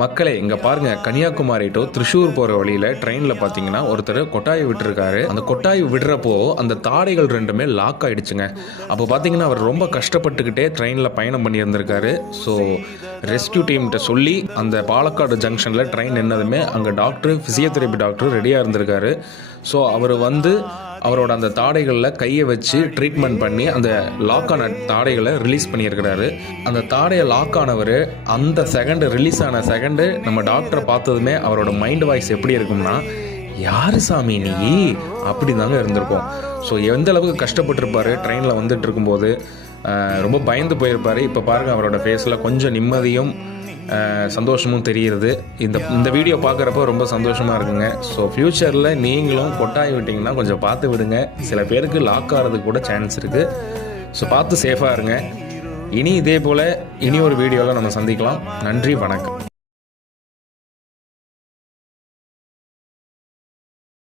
மக்களே இங்க பாருங்க, கன்னியாகுமரி டு திருச்சூர் போற வழியில ட்ரெயின்ல பாத்தீங்கன்னா ஒருத்தர் கொட்டாய் விட்டுருக்காரு. அந்த கொட்டாய் விடுறப்போ அந்த தாடைகள் ரெண்டுமே லாக் ஆயிடுச்சுங்க. அப்போ பாத்தீங்கன்னா அவர் ரொம்ப கஷ்டப்பட்டுக்கிட்டே ட்ரெயின்ல பயணம் பண்ணி இருந்திருக்காரு. ஸோ ரெஸ்கியூ டீம்கிட்ட சொல்லி அந்த பாலக்காடு ஜங்ஷன்ல ட்ரெயின் நின்னதுமே அங்கே டாக்டர், ஃபிசியோதெரப்பி டாக்டர் ரெடியாக இருந்திருக்காரு. ஸோ அவர் வந்து அவரோட அந்த தாடைகளில் கையை வச்சு ட்ரீட்மெண்ட் பண்ணி அந்த லாக் ஆன தாடைகளை ரிலீஸ் பண்ணியிருக்கிறாரு. அந்த தாடையை லாக் ஆனவர் அந்த செகண்டு ரிலீஸ் ஆன செகண்டு நம்ம டாக்டரை பார்த்ததுமே அவரோட மைண்ட் வாய்ஸ் எப்படி இருக்கும்னா, யாரு சாமி நீ அப்படி தாங்க இருந்திருக்கும். ஸோ எந்த அளவுக்கு கஷ்டப்பட்டிருப்பார் ட்ரெயினில் வந்துட்டு இருக்கும்போது, ரொம்ப பயந்து போயிருப்பார். இப்போ பாருங்கள் அவரோட ஃபேஸில் கொஞ்சம் நிம்மதியும் சந்தோஷமும் தெரிகிறது. இந்த வீடியோ பார்க்குறப்போ ரொம்ப சந்தோஷமாக இருக்குங்க. ஸோ ஃப்யூச்சரில் நீங்களும் கொட்டாய் விட்டிங்கன்னா கொஞ்சம் பார்த்து விடுங்க. சில பேருக்கு லாக் ஆகிறதுக்கு கூட சான்ஸ் இருக்குது. ஸோ பார்த்து சேஃபாக இருங்க. இனி இதே போல் இனி ஒரு வீடியோவில் நம்ம சந்திக்கலாம். நன்றி, வணக்கம்.